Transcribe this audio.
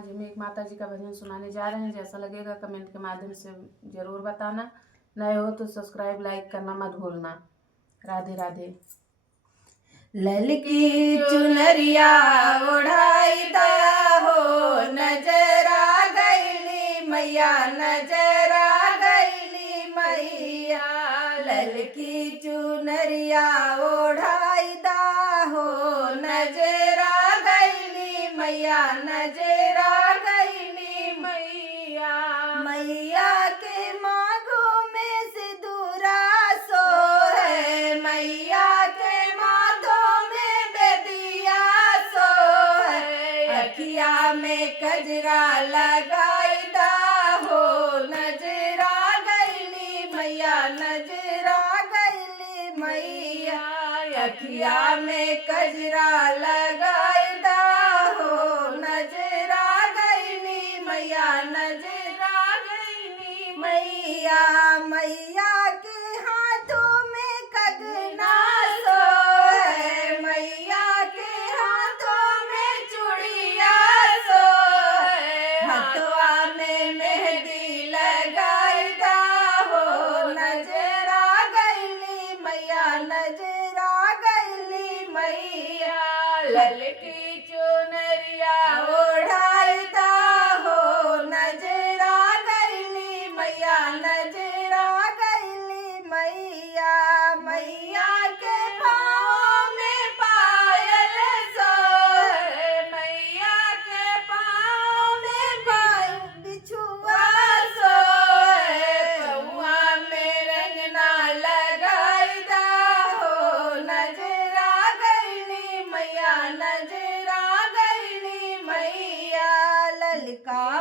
आज हम एक माता जी का भजन सुनाने जा रहे हैं। जैसा लगेगा कमेंट के माध्यम से ज़रूर बताना। नए हो तो सब्सक्राइब लाइक करना मत भूलना। राधे राधे। ललकी चुनरिया ओढ़ाई दा हो, नजरा गईली मैया, नजरा गईली मैया। ललकी चुनरिया ओढ़ाई दा हो, नजरा गईली मैया, नजरा गईली मैया। मैया के मांगो में सिंदूरा सोहे, मैया के अखिया में कजरा लगाई दा हो, नजरा गईली मैया, नजरा गईली मैया। अखिया में कजरा लगाई दा हो, नजरा गईली मैया, नजरा गईली मैया। मैया के हाथों में कंगना सोहे, मैया के हाथों में चूड़िया सोहे, हाथवा में मेहंदी लगाई दा हो, नजरा गईली मैया, नजरा गईली मैया। ललकी चुनरिया ओढ़ाई दा हो, नजरा गईली मैया, नजरा गईली मैया। मैया के पाँव में पायल सोहे, मैया के पाँव में पायल बिछुआ सोहे, पौआ में रंगना लगाई दा हो, नजरा गईली मैया, नजरा गईली मैया। ललका